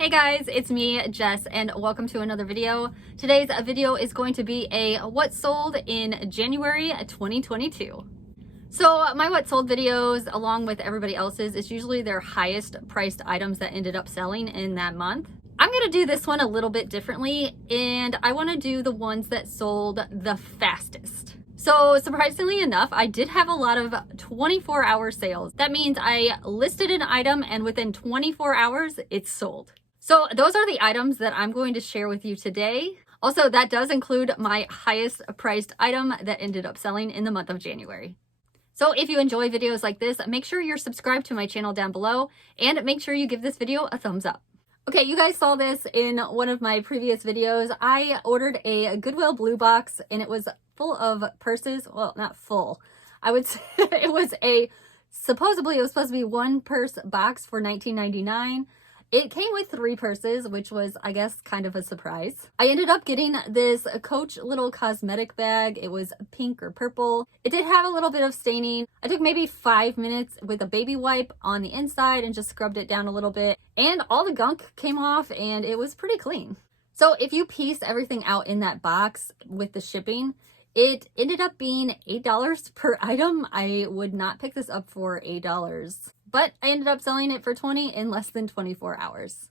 Hey guys, it's me, Jess, and welcome to another video. Today's video is going to be a what sold in January 2022. So my what sold videos, along with everybody else's, is usually their highest priced items that ended up selling in that month. I'm gonna do this one a little bit differently, and I wanna do the ones that sold the fastest. So surprisingly enough, I did have a lot of 24-hour sales. That means I listed an item and within 24 hours, it's sold. So those are the items that I'm going to share with you today. Also, that does include my highest priced item that ended up selling in the month of January. So if you enjoy videos like this, make sure you're subscribed to my channel down below and make sure you give this video a thumbs up. Okay, you guys saw this in one of my previous videos. I ordered a Goodwill blue box and it was full of purses. Well, not full. I would say supposedly it was supposed to be one purse box for $19.99. It came with 3 purses, which was, I guess, kind of a surprise. I ended up getting this Coach little cosmetic bag. It was pink or purple. It did have a little bit of staining. I took maybe 5 minutes with a baby wipe on the inside and just scrubbed it down a little bit. And all the gunk came off and it was pretty clean. So if you piece everything out in that box with the shipping, it ended up being $8 per item. I would not pick this up for $8. But I ended up selling it for $20 in less than 24 hours.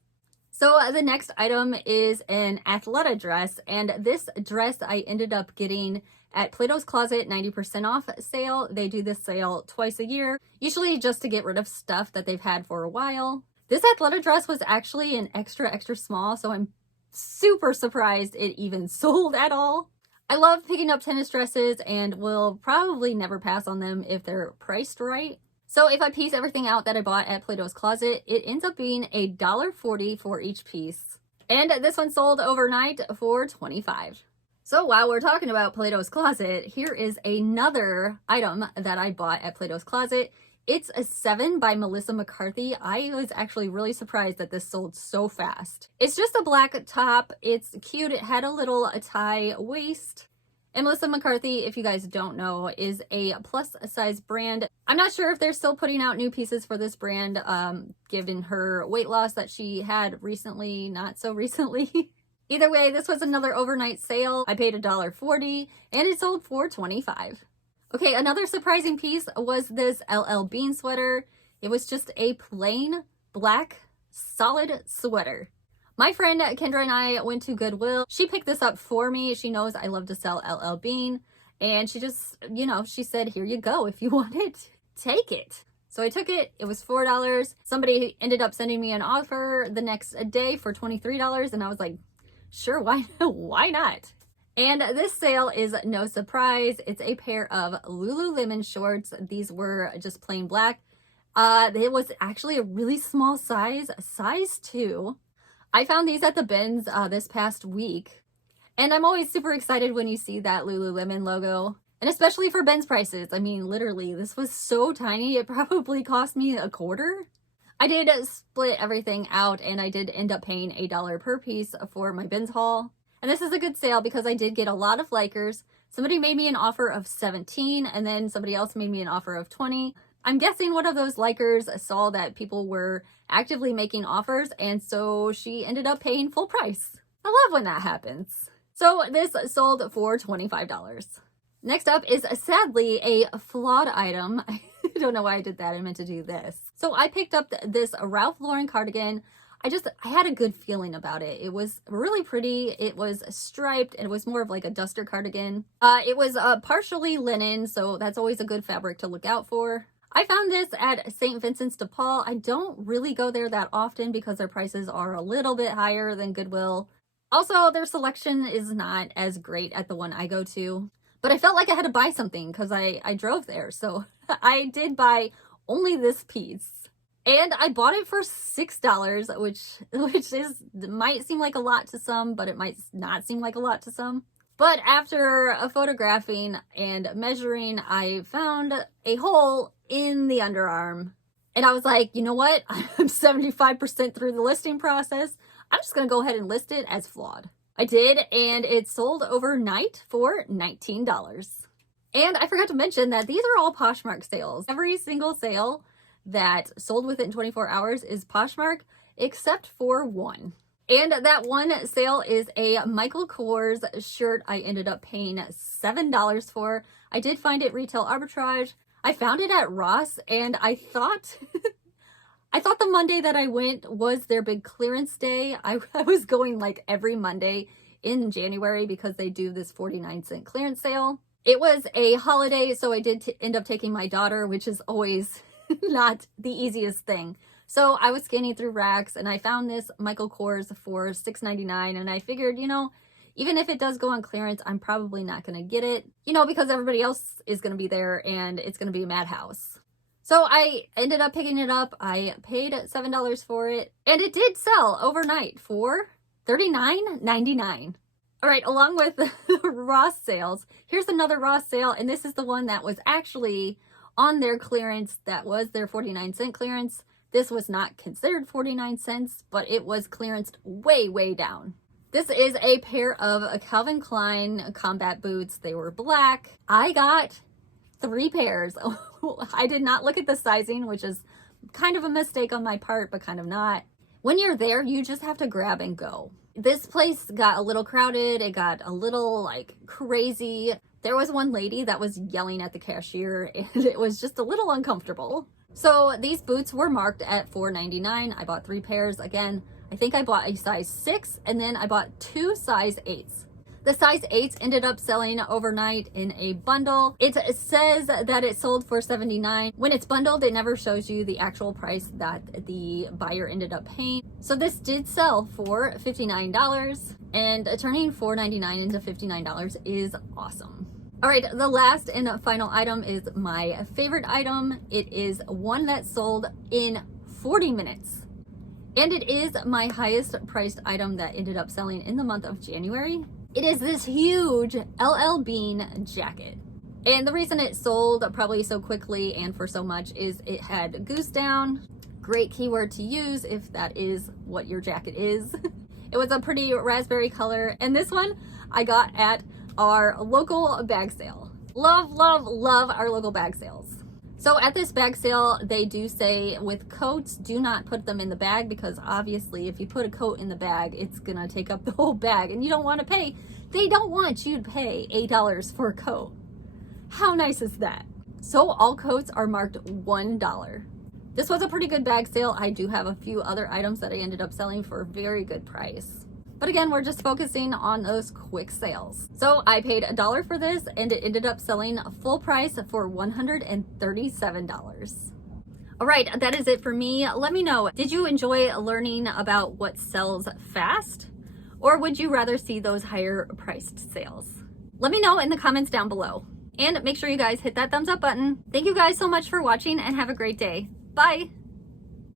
So the next item is an Athleta dress, and this dress I ended up getting at Plato's Closet 90% off sale. They do this sale twice a year, usually just to get rid of stuff that they've had for a while. This Athleta dress was actually an extra small, so I'm super surprised it even sold at all. I love picking up tennis dresses and will probably never pass on them if they're priced right. So if I piece everything out that I bought at Plato's Closet, it ends up being $1.40 for each piece. And this one sold overnight for $25. So while we're talking about Plato's Closet, here is another item that I bought at Plato's Closet. It's a 7 by Melissa McCarthy. I was actually really surprised that this sold so fast. It's just a black top. It's cute. It had a little tie waist. And Melissa McCarthy, if you guys don't know, is a plus size brand. I'm not sure if they're still putting out new pieces for this brand, given her weight loss that she had recently, not so recently. Either way, this was another overnight sale. I paid $1.40 and it sold for $25. Okay, another surprising piece was this LL Bean sweater. It was just a plain black solid sweater. My friend Kendra and I went to Goodwill. She picked this up for me. She knows I love to sell LL Bean. And she just, she said, here you go. If you want it, take it. So I took it. It was $4. Somebody ended up sending me an offer the next day for $23. And I was like, sure, why not? And this sale is no surprise. It's a pair of Lululemon shorts. These were just plain black. It was actually a really small size 2. I found these at the bins this past week, and I'm always super excited when you see that Lululemon logo, and especially for bins prices. I mean, literally, this was so tiny, it probably cost me $0.25. I did split everything out, and I did end up paying $1 per piece for my bins haul. And this is a good sale because I did get a lot of likers. Somebody made me an offer of 17, and then somebody else made me an offer of 20. I'm guessing one of those likers saw that people were actively making offers, and so she ended up paying full price. I love when that happens. So this sold for $25. Next up is sadly a flawed item. I don't know why I did that. I meant to do this. So I picked up this Ralph Lauren cardigan. I had a good feeling about it. It was really pretty. It was striped and it was more of like a duster cardigan. It was partially linen, so that's always a good fabric to look out for. I found this at St. Vincent's de Paul. I don't really go there that often because their prices are a little bit higher than Goodwill. Also, their selection is not as great at the one I go to. But I felt like I had to buy something because I drove there. So I did buy only this piece. And I bought it for $6, which might seem like a lot to some, but it might not seem like a lot to some. But after photographing and measuring, I found a hole in the underarm. And I was like, you know what? I'm 75% through the listing process. I'm just going to go ahead and list it as flawed. I did, and it sold overnight for $19. And I forgot to mention that these are all Poshmark sales. Every single sale that sold within 24 hours is Poshmark. except for one. And that one sale is a Michael Kors shirt I ended up paying $7 for. I did find it retail arbitrage. I found it at Ross, and I thought the Monday that I went was their big clearance day. I was going like every Monday in January because they do this 49-cent clearance sale. It was a holiday, so I did end up taking my daughter, which is always not the easiest thing. So I was scanning through racks and I found this Michael Kors for $6.99, and I figured, you know, even if it does go on clearance, I'm probably not going to get it, you know, because everybody else is going to be there and it's going to be a madhouse. So I ended up picking it up. I paid $7 for it, and it did sell overnight for $39.99. All right, along with the Ross sales, here's another Ross sale, and this is the one that was actually on their clearance. That was their 49-cent clearance. This was not considered 49 cents, but it was clearanced way, way down. This is a pair of Calvin Klein combat boots. They were black. I got 3 pairs. I did not look at the sizing, which is kind of a mistake on my part, but kind of not. When you're there, you just have to grab and go. This place got a little crowded. It got a little like crazy. There was one lady that was yelling at the cashier, and it was just a little uncomfortable. So these boots were marked at $4.99. I bought 3 pairs. Again, I think I bought a size 6, and then I bought 2 size 8s. The size 8s ended up selling overnight in a bundle. It says that it sold for $79. When it's bundled, it never shows you the actual price that the buyer ended up paying. So this did sell for $59, and turning $4.99 into $59 is awesome. All right, the last and final item is my favorite item. It is one that sold in 40 minutes. And it is my highest priced item that ended up selling in the month of January. It is this huge LL Bean jacket. And the reason it sold probably so quickly and for so much is it had goose down. Great keyword to use if that is what your jacket is. It was a pretty raspberry color. And this one I got at our local bag sale. Love, love, love our local bag sales. So at this bag sale, they do say with coats, do not put them in the bag, because obviously if you put a coat in the bag, it's gonna take up the whole bag and you don't want to pay. They don't want you to pay $8 for a coat. How nice is that? So all coats are marked $1. This was a pretty good bag sale. I do have a few other items that I ended up selling for a very good price. But again, we're just focusing on those quick sales. So I paid $1 for this, and it ended up selling full price for $137. All right, that is it for me. Let me know, did you enjoy learning about what sells fast? Or would you rather see those higher priced sales? Let me know in the comments down below. And make sure you guys hit that thumbs up button. Thank you guys so much for watching, and have a great day. Bye.